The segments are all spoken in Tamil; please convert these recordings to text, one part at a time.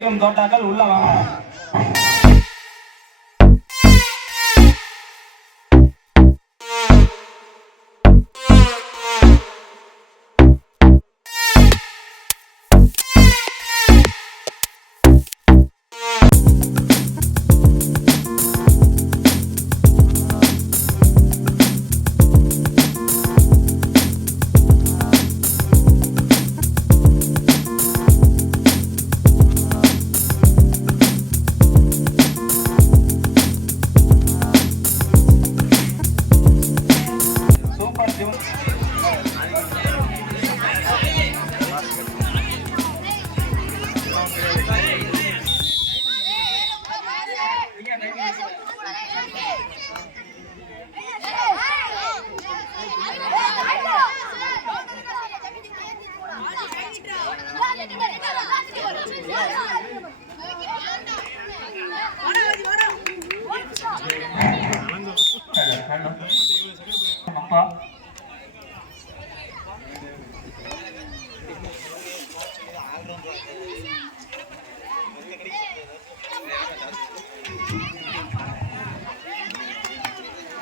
தோட்டாக்கள் உள்ள வாங்க.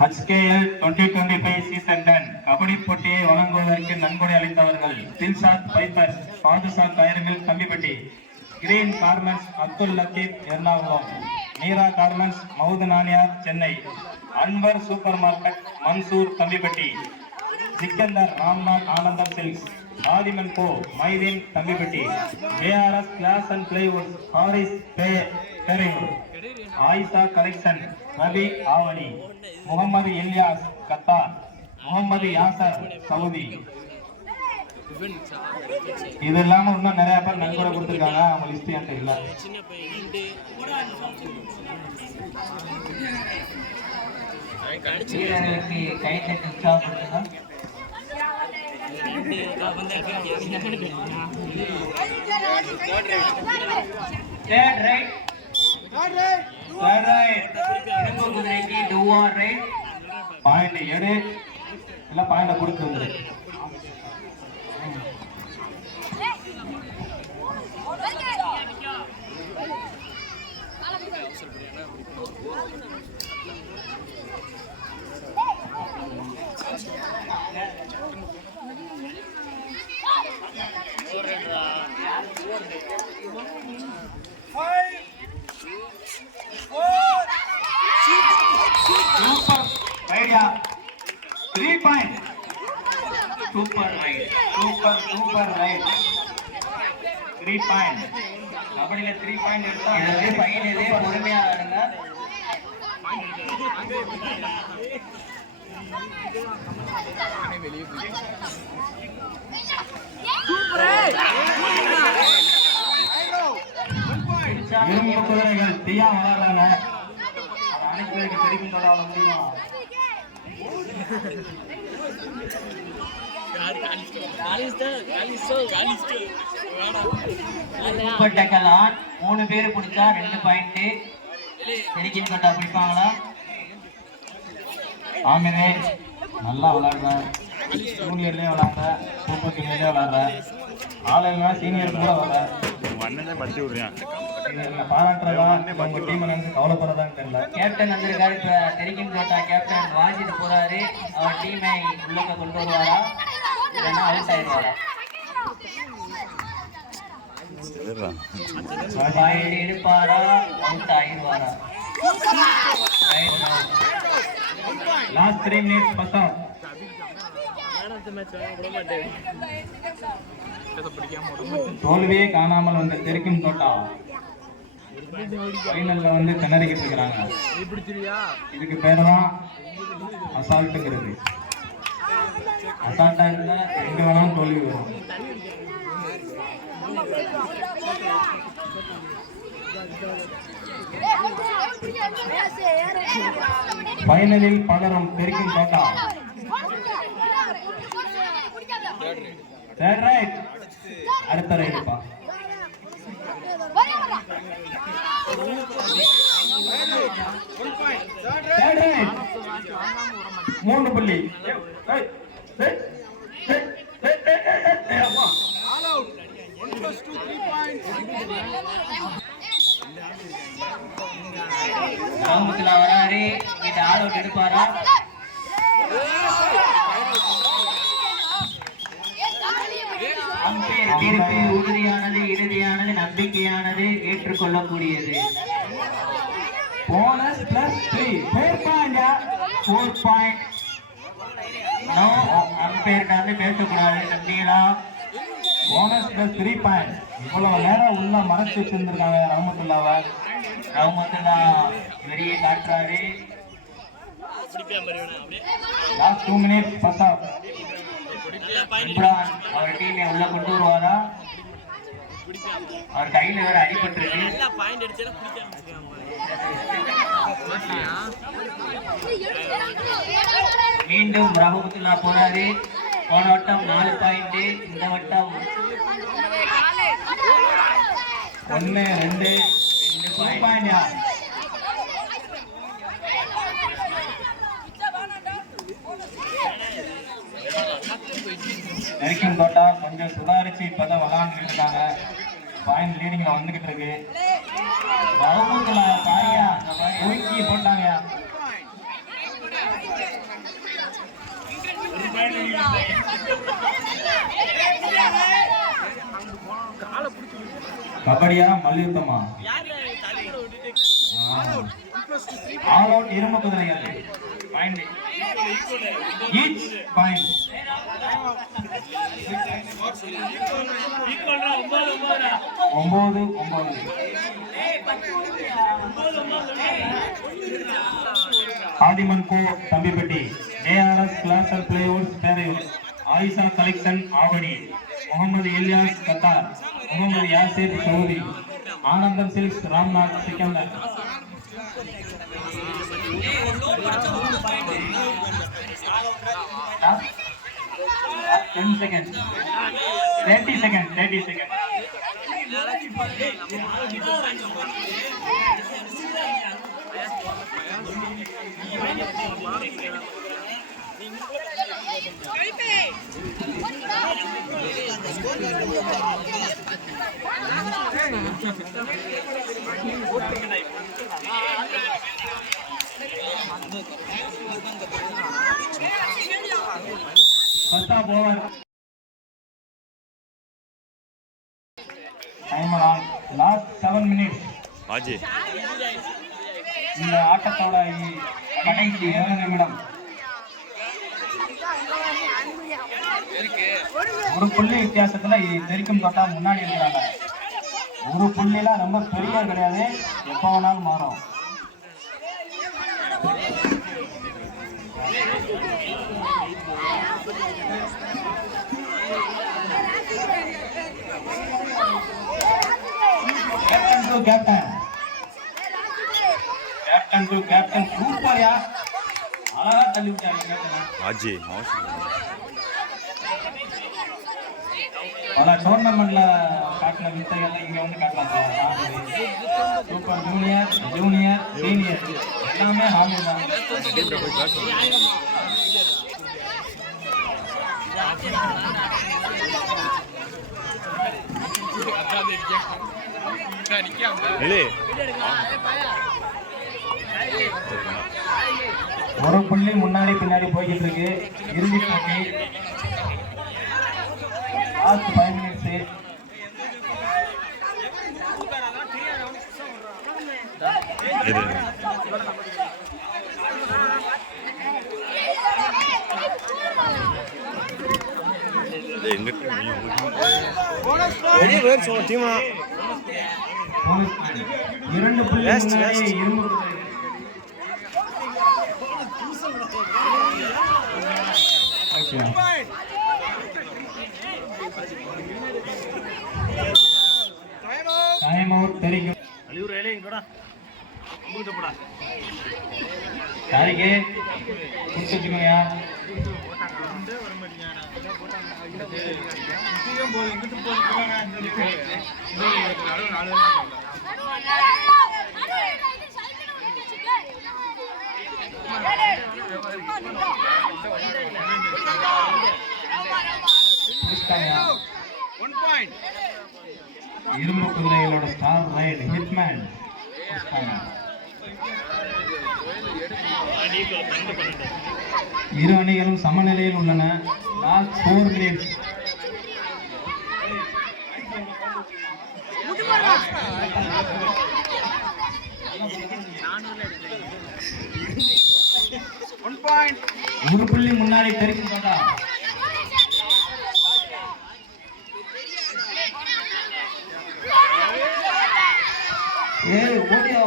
HKL twenty twenty five season 10 kabaddi போட்டியை வழங்குவதற்கு நன்கொடை அளித்தவர்கள் Dilshad pipers Badusha கயர்கள் Kambippatti. Green garments Abdul Latheef Ernakulam. Meera garments Mavuthu Naniyar Chennai. Anwar super market Mansoor Kambippatti. Sikkandar Ramnath Anandham silks. Athiman co Mydeen Thambippatti ARS glass and plywood Haris pay Peraiyur Ayisha collection Ravi Avani Mohammed Ilyas Qatar Mohammed Yasar Saudi. இது இல்லாம இன்னும் நிறைய பேர் நன்கொடை கொடுத்துருக்காங்க. அவங்க லிஸ்ட் என்கிட்ட இல்ல. கைத்தட்டி உற்சாகப்படுத்துங்க. ரைட் குதிரைக்கு டூஆர் ரைட் பாயிண்ட் எடு இல்ல பாயிண்ட கொடுத்து வந்துரு super idea three point super right super super right three point கபடியில three point எடுத்தா இது ஃபைனலு பொறுமையா ஆடுங்க சூப்பரே தீயா விளையாடுறாங்க அனைத்து தெரியும் தொடாத முடியுமா மூணு பேர் பிடிச்சா ரெண்டு பாயிண்ட் தெரிக்கும் தொட்டா பிடிப்பாங்களா? ஆமிரே நல்லா விளாடுற ஜூனியர்லயே விளாடுற சூப்பர் ஜூனியர்லயே விளாடுற ஆளுங்க சீனியர் கூட விளாடுற மண்ணிலே படிச்சு விடுறேன். பாராட்டுறதா உங்க டீம் நினைச்சு கவலைப்படுறதான்னு தெரியல. கேப்டன் வந்திருக்காரு இப்ப தெரிக்கின் கோட்டா கேப்டன் வாஜித் போறாரு. அவர் டீமை உள்ளக்க கொண்டு வருவாரா? இல்லைன்னா அவுட் ஆயிடுவாரா? பாயிண்ட் எடுப்பாரா அவுட் ஆயிடுவாரா? லாஸ்ட் த்ரீ மினிட்ஸ் பத்தம். தோல்வியே காணாமல் வந்த தெரிக்கும் தோட்டா ஃபைனல்ல வந்து திணறிக்கிட்டு இருக்கிறாங்க இதுக்கு பேர் தான் அசால்ட்டுங்கிறது. அசால்ட்டா இருந்தா எங்க வேணாலும் தோல்வி வரும். ஃபைனலில் பலரும் பெருக்கும் தோட்டா தேர்ட் ரைட் அடுத்த ரைடுப்பா மூன்று புள்ளி. ராமத்துல வராரு இந்த ஆள் அவுட் எடுப்பாரா? அம்பேர் தீர்ப்பு உறுதியானது இறுதியானது நம்பிக்கையானது ஏற்றுக்கொள்ளக்கூடியது. Bonus plus three four point four point no அம்பேர்கிட்ட வந்து பேசக்கூடாது தம்பிகளா போனஸ் பிளஸ் த்ரீ பாயிண்ட் இவ்வளவு நேரம் உள்ள மனசு வச்சிருந்திருக்காங்க ரஹமத்துல்லாவை ரவுமத்துல்லா வெளியே காட்டுறாரு. லாஸ்ட் டூ மினிட்ஸ் பத்தா இம்ரான் அவர் டீமை உள்ள கொண்டு வருவாரா? அவர் கையில வேற அடிபட்டிருக்கு மீண்டும் ரஹமத்துல்லா போறாரு. போன வட்டம் நாலு பாயிண்ட் இந்த வட்டம் ஒன்னு ரெண்டு பாயிண்ட் நெருக்கம் தோட்டா கொஞ்சம் சுதாரிச்சு இப்பதான் விளாண்டுட்டு இருக்காங்க. பாயிண்ட் லீடிங்ல வந்துகிட்டு இருக்கு. ரஹமத்துல்லா தாயா தூக்கி போட்டாங்க. கபடியா மல்யுத்தமா? ஆல் அவுட் இரும்பு குதிரைகள். பாயிண்ட் ஈச் பாயிண்ட் ஒன்பது ஒன்பது ஆதிமன் co Thambippatti ARS கிளாசர் plywood Peraiyur Ayisha collection Avadi Mohammed Ilyas Qatar Mohammed Yasir Chauri Anandham silks Ramnath Sikkandar ten second thirty second thirty second first half over. Time on last seven minutes ஆஜி. இந்த ஆட்டத்தோட கடைசி ஏழு நிமிடம். ஒரு புள்ளி வித்தியாசத்துல தெரிக்கும் தொட்டா முன்னாடி இருக்கிறாங்க. ஒரு புள்ளிலாம் ரொம்ப பெரிய கிடையாது. எப்போ வேணாலும் மாறும். Captain to captain captain to captain சூப்பர்யா அழகா தள்ளி விட்டாங்க கேப்டன் ஆஜி அவசியம் பல டோர்னமெண்ட்ல காட்டின வித்தைகள் இங்க வந்து காட்டலாம் சூப்பர் ஜூனியர் ஜூனியர் சீனியர் எல்லாமே ஹாமி தான் போய் காட்டு இல்லை ஒரு புள்ளி முன்னாடி பின்னாடி போய்கிட்டு இருக்கு. இறுதி போட்டி லாஸ்ட் ஃபைவ் மினிட்ஸ் எங்கிட்ட நீ இரண்டு புள்ளி. Okay. Time out. தெரியும் யாருக்கு கொடுத்து வச்சுக்கோங்க முடிச்சிட்டாங்க இரும்பு குதிரைகளோட ஸ்டார் ரைடு ஹிட்மேன் இரு அணிகளும் சமநிலையில் உள்ளன. லாஸ்ட் ஃபோர் மினிட்ஸ் ஒரு புள்ளி முன்னாடி தெரிவிக்கப்பட்டார் தோட்டா ஏய் ஓடியோ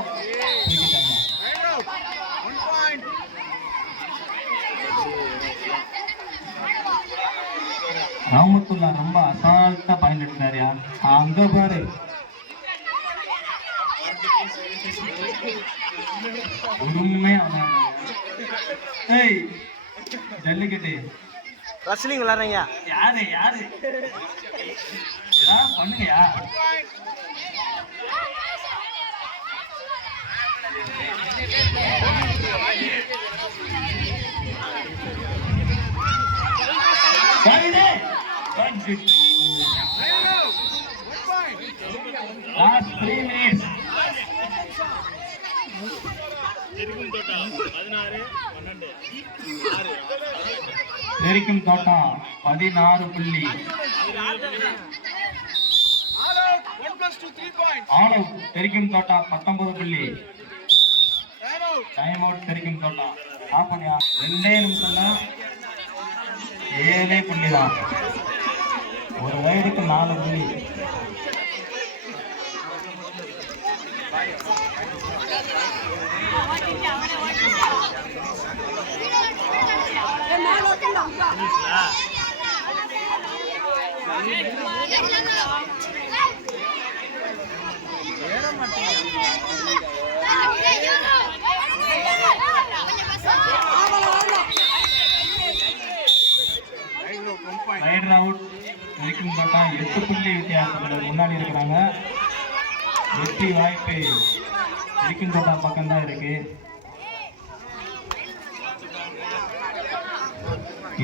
தூக்கிட்டாங்க. ராமத்துல்லா ரொம்ப அசால்ட்டா பாயிண்ட் எடுத்தாரியா அங்க பாரு. உண்மையா ஏய் ஜல்லிக்கட்டு ரஸ்லிங் விளாட்றீங்க? யாரு யாரு? ஏதாவது பண்ணுங்கயா. Friday. Last three minutes. தெரிக்கும் தோட்டம் பதினாறு புள்ளி. ஆல் தெரிக்கும் தோட்டா பத்தொன்பது புள்ளி. டைம் அவுட் தெரிக்கும் தோட்டம் ஆஃப் பண்ணியா? ரெண்டே நிமிஷம் தான் ஏழே புள்ளி தான் ஒரு வயதுக்கு நாலு புள்ளி ரைடர் அவுட் தெரிக்கும் தோட்டம் எட்டு புள்ளி வித்தியாசத்தில் முன்னாடி இருக்கிறாங்க. வெற்றி வாய்ப்பு இருக்கின்றதா பக்கம்தான் இருக்கு.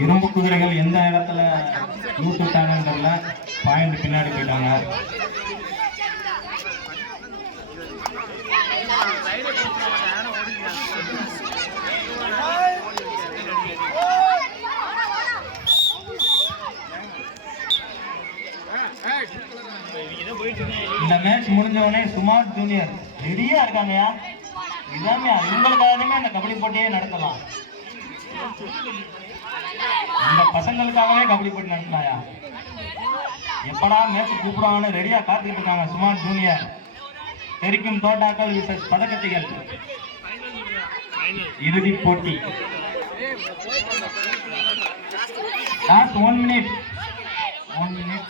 இரும்பு குதிரைகள் எந்த இடத்துல லூட் விட்டாங்கன்னு தெரியல. பாயிண்ட் பின்னாடி போயிட்டாங்க இந்த மேட்ச் சுமார் சுமார்ட் ஜூனியர் ரெடியா இருக்காங்கயா இதாமே உங்களுக்காகவே அந்த கபடி போட்டியே நடத்தலாம். இந்த பசங்களுக்காகவே கபடி போட்டி நடத்தலாயா எப்படா மேட்ச் கூப்பிடுவாங்கன்னு ரெடியா காத்துக்கிட்டு இருக்காங்க சுமார்ட் ஜூனியர் தெரிக்கும் தோட்டாக்கள் விசஸ் பதக்கத்திகள். இறுதி போட்டி. Last one minute one minute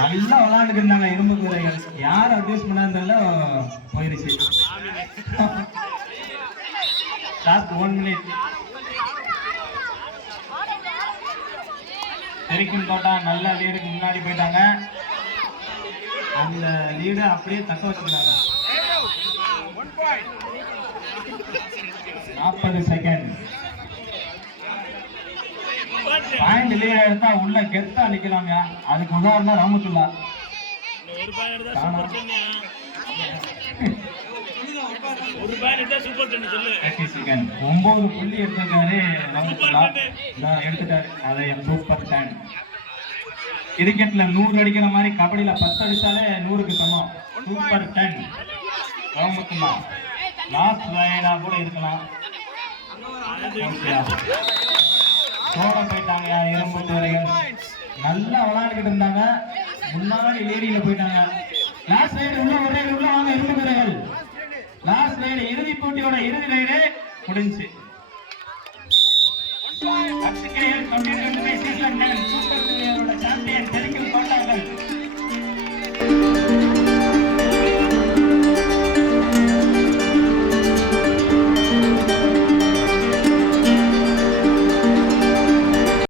நல்லா விளையாண்டுட்டு இருந்தாங்க இரும்பு குதிரைகள் யார் அட்வைஸ் பண்ணாருந்தாலும் போயிருச்சு. லாஸ்ட் ஒன் மினிட் தெரிக்கும் தோட்டா நல்ல லீடுக்கு முன்னாடி போயிட்டாங்க. அந்த லீடை அப்படியே தக்க வச்சுக்கிறாங்க நாற்பது செகண்ட் பாயிண்ட் லீட் எடுத்தா உள்ள கெத்தா நிக்கலாம்யா அதுக்கு உதாரணம் ராமத்துல்லா. ஒன்பது புள்ளி எடுத்திருக்காரு எடுத்துட்டாரு. அதை சூப்பர் டென் கிரிக்கெட்ல நூறு அடிக்கிற மாதிரி கபடியில பத்து அடிச்சாலே நூறுக்கு சமம். சூப்பர் டென் ராமத்துல்லா. லாஸ்ட் ரைடா கூட இருக்கலாம். ஓட போயிட்டாங்க யார்? இரும்பு வரைகள். நல்லா விளையாண்டுக்கிட்டு இருந்தாங்க. முன்னாடி லேடியில போயிட்டாங்க. லாஸ்ட் ரைடு உள்ள உள்ள வாங்க இரும்பு லாஸ்ட் ரைடு இறுதி போட்டியோட இறுதி ரைடு முடிஞ்சு. சாம்பியன்